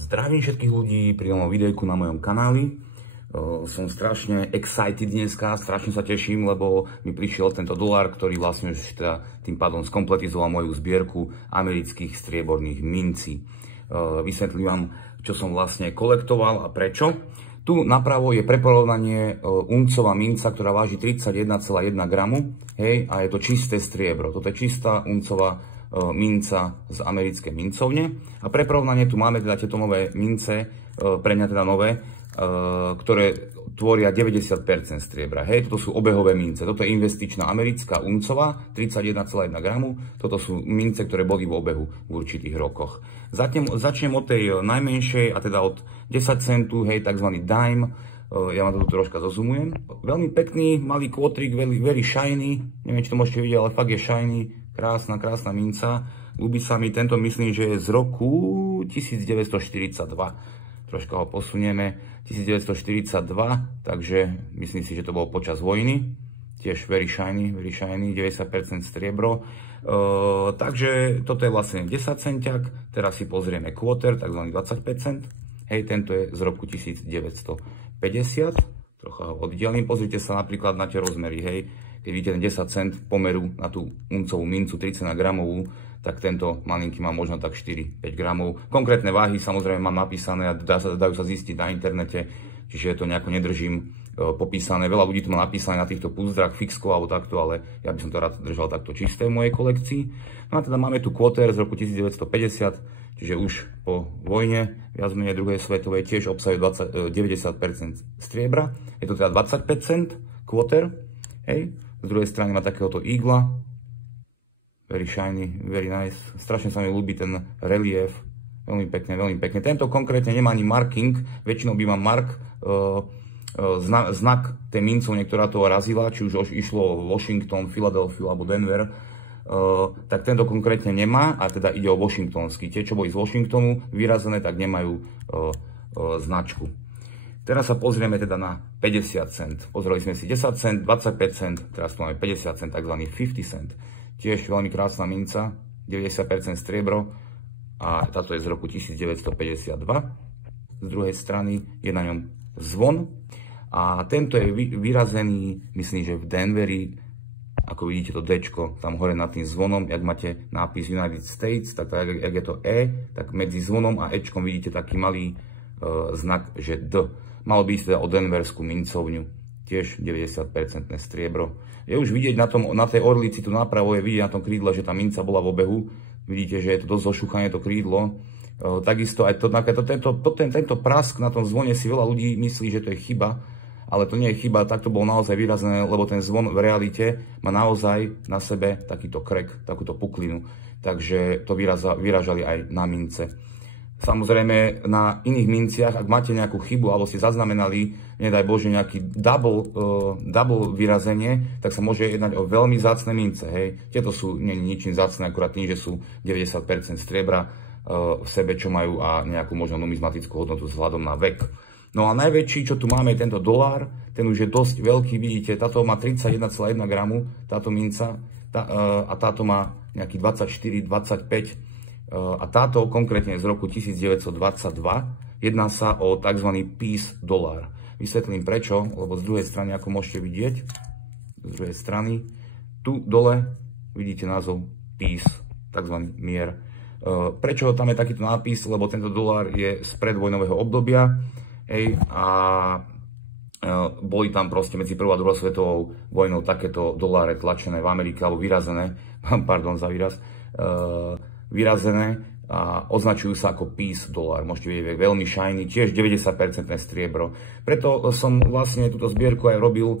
Zdravím všetkých ľudí pri novom videjku na mojom kanáli. Som strašne excited dneska, strašne sa teším, lebo mi prišiel tento dolár, ktorý vlastne už teda tým pádom skompletizoval moju zbierku amerických strieborných mincí. Vysvetlím vám, čo som vlastne kolektoval a prečo. Tu napravo je pre porovnanie uncová minca, ktorá váži 31,1 gramu, hej, a je to čisté striebro. Toto je čistá uncová minca z americkej mincovne. A pre porovnanie tu máme teda tieto nové mince, pre mňa teda nové, ktoré tvoria 90% striebra. Hej, toto sú obehové mince. Toto je investičná americká uncová, 31,1 gramu. Toto sú mince, ktoré boli v obehu v určitých rokoch. Začnem od tej najmenšej, a teda od 10 centu, hej, tzv. Dime. Ja vám to tu troška zozumujem. Veľmi pekný, malý kvotrik, very shiny. Neviem, či to môžete vidieť, ale fakt je shiny. Krásna minca. Ľúbi sa mi tento, myslím, že je z roku 1942. Troška ho posunieme. 1942, takže myslím si, že to bolo počas vojny. Tiež very shiny, 90% striebro. Takže toto je vlastne 10 centiak. Teraz si pozrieme quarter, tzv. 20 cent. Hej, tento je z roku 1950. Trocha ho oddielím. Pozrite sa napríklad na tie rozmery, hej. Keď vidíte ten 10 cent pomeru na tú uncovú mincu 31 gramovú, tak tento malinký má možno tak 4-5 gramov. Konkrétne váhy samozrejme mám napísané a dajú sa zistiť na internete, čiže to nejako nedržím popísané. Veľa ľudí to má napísané na týchto púzdrach, fixko alebo takto, ale ja by som to rád držal takto čisté v mojej kolekcii. No a teda máme tu quarter z roku 1950, čiže už po vojne, viac menej druhej svetovej, tiež obsahuje 90% striebra. Je to teda 25 cent quarter, hej. Z druhej strany má takéhoto igla. Very shiny, very nice. Strašne sa mi ľúbi ten relief. Veľmi pekne. Tento konkrétne nemá ani marking. Väčšinou by mám znak tej mincovne, ktorá toho razila, či už išlo Washington, Philadelphia alebo Denver. Tak tento konkrétne nemá, a teda ide o washingtonský. Tie, čo boli z Washingtonu vyrazené, tak nemajú značku. Teraz sa pozrieme teda na 50 cent. Pozreli sme si 10 cent, 25 cent, teraz tu máme 50 cent, tzv. 50 cent. Tiež veľmi krásna minca, 90% striebro a táto je z roku 1952. Z druhej strany je na ňom zvon a tento je vyrazený, myslím, že v Denveri. Ako vidíte to Dčko tam hore nad tým zvonom, jak máte nápis United States, tak jak je to E, tak medzi zvonom a Ečkom vidíte taký malý znak, že D. Malo by ísť teda o denverskú mincovňu, tiež 90% striebro. Je už vidieť na tej orlici tu napravo, je vidieť na tom krídle, že tá minca bola v obehu. Vidíte, že je to dosť zošúchané to krídlo. Takisto aj tento prask na tom zvone si veľa ľudí myslí, že to je chyba, ale to nie je chyba, tak to bolo naozaj vyrazené, lebo ten zvon v realite má naozaj na sebe takýto krek, takúto puklinu. Takže to vyražali aj na mince. Samozrejme, na iných minciach, ak máte nejakú chybu alebo ste zaznamenali, nedaj Bože, nejaký double vyrazenie, tak sa môže jednať o veľmi vzácne mince. Hej. Tieto sú ničím vzácne, akurát tým, že sú 90% striebra v sebe, čo majú a nejakú možno numizmatickú hodnotu vzhľadom na vek. No a najväčší, čo tu máme, je tento dolár. Ten už je dosť veľký, vidíte, táto má 31,1 gramu, táto minca, a táto má nejaký 24-25. A táto konkrétne z roku 1922, jedná sa o tzv. Peace dolár. Vysvetlím prečo, lebo z druhej strany, ako môžete vidieť, z druhej strany, tu dole vidíte názov Peace, tzv. Mier. Prečo tam je takýto nápis? Lebo tento dolár je z predvojnového obdobia, hej, a boli tam proste medzi prvou a druhou svetovou vojnou takéto doláre tlačené v Amerike, alebo vyrazené, pardon za výraz, vyrazené a označujú sa ako Peace dolár. Môžete vidieť, veľmi shiny, tiež 90% striebro. Preto som vlastne túto zbierku aj robil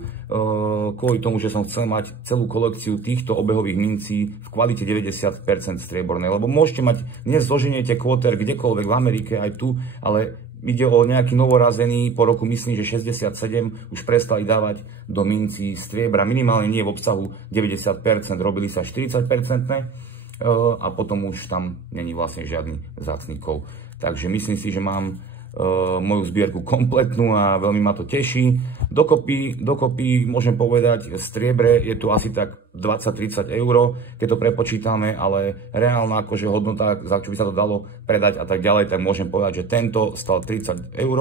kvôli tomu, že som chcel mať celú kolekciu týchto obehových mincí v kvalite 90% striebornej. Lebo môžete mať, dnes zoženiete quarter kdekoľvek v Amerike, aj tu, ale ide o nejaký novorazený, po roku myslím, že 67 už prestali dávať do mincí striebra. Minimálne nie v obsahu 90%, robili sa 40%. A potom už tam není vlastne žiadny vzácny kov. Takže myslím si, že mám moju zbierku kompletnú a veľmi ma to teší. Dokopy môžem povedať, v striebre je tu asi tak 20-30 eur, keď to prepočítame, ale reálna akože hodnota, za čo by sa to dalo predať a tak ďalej, tak môžem povedať, že tento stal 30 eur,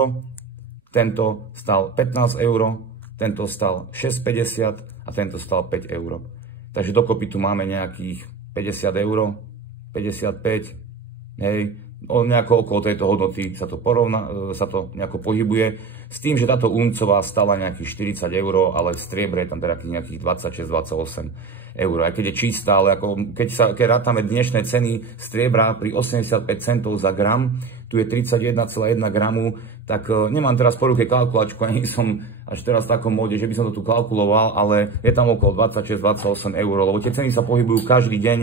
tento stal 15 eur, tento stal 6,50 a tento stal 5 eur. Takže dokopy tu máme nejakých 50 eur, 55, hej, nejako okolo tejto hodnoty sa to nejako pohybuje. S tým, že táto uncová stala nejakých 40 eur, ale v striebre je tam teda nejakých 26-28 eur. Aj keď je čistá, ale ako keď rátame dnešné ceny striebra pri 85 centov za gram, tu je 31,1 gramu, tak nemám teraz po ruke kalkulačku, ani som až teraz v takom móde, že by som to tu kalkuloval, ale je tam okolo 26-28 eur, lebo tie ceny sa pohybujú každý deň,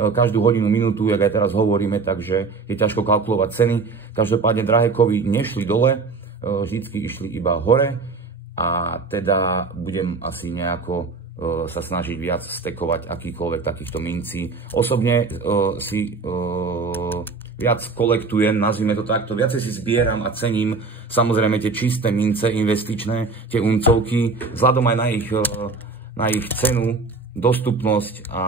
každú hodinu, minútu, jak aj teraz hovoríme, takže je ťažko kalkulovať ceny. Každopádne drahé kovy nešli dole, vždycky išli iba hore a teda budem asi nejako sa snažiť viac stekovať akýkoľvek takýchto mincí. Osobne si viac kolektujem, nazvime to takto, viacej si zbieram a cením samozrejme tie čisté mince investičné, tie uncovky, vzhľadom aj na ich cenu, dostupnosť a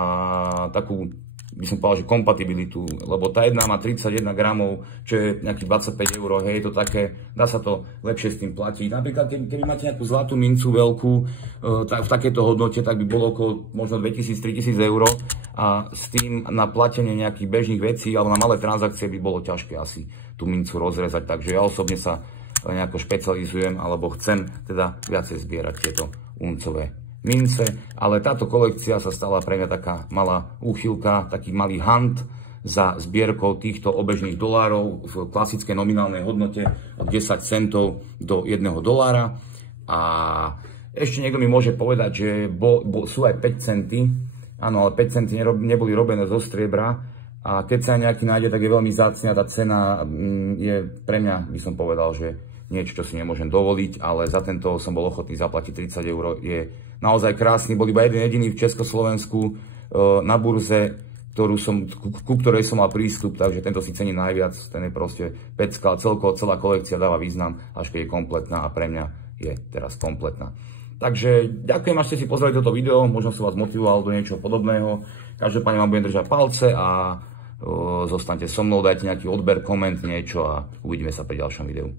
takú, by som povedal, že kompatibilitu, lebo tá jedna má 31 gramov, čo je nejakých 25 eur, hej, je to také, dá sa to lepšie s tým platiť. Napríklad, keby máte nejakú zlatú mincu veľkú, v takejto hodnote, tak by bolo okolo možno 2000-3000 eur a s tým na platenie nejakých bežných vecí alebo na malé transakcie by bolo ťažké asi tú mincu rozrezať, takže ja osobne sa nejako špecializujem alebo chcem teda viacej zbierať tieto uncové mince, ale táto kolekcia sa stala pre mňa taká malá úchylka, taký malý hunt za zbierkou týchto obežných dolárov v klasickej nominálnej hodnote od 10 centov do 1 dolára. A ešte niekto mi môže povedať, že sú aj 5 centy, áno, ale 5 centy neboli robené zo striebra a keď sa nejaký nájde, tak je veľmi vzácna, tá cena je pre mňa, by som povedal, že niečo, čo si nemôžem dovoliť, ale za tento som bol ochotný zaplatiť 30 eur. Je naozaj krásny, bol iba jeden jediný v Československu na burze, ku ktorej som mal prístup, takže tento si cení najviac, ten je proste pecka, celkovo celá kolekcia dáva význam, až keď je kompletná a pre mňa je teraz kompletná. Takže ďakujem, až ste si pozreli toto video, možno som vás motivoval do niečoho podobného. Každopádne vám budem držať palce a zostaňte so mnou, dajte nejaký odber, koment, niečo a uvidíme sa pri ďalšom videu.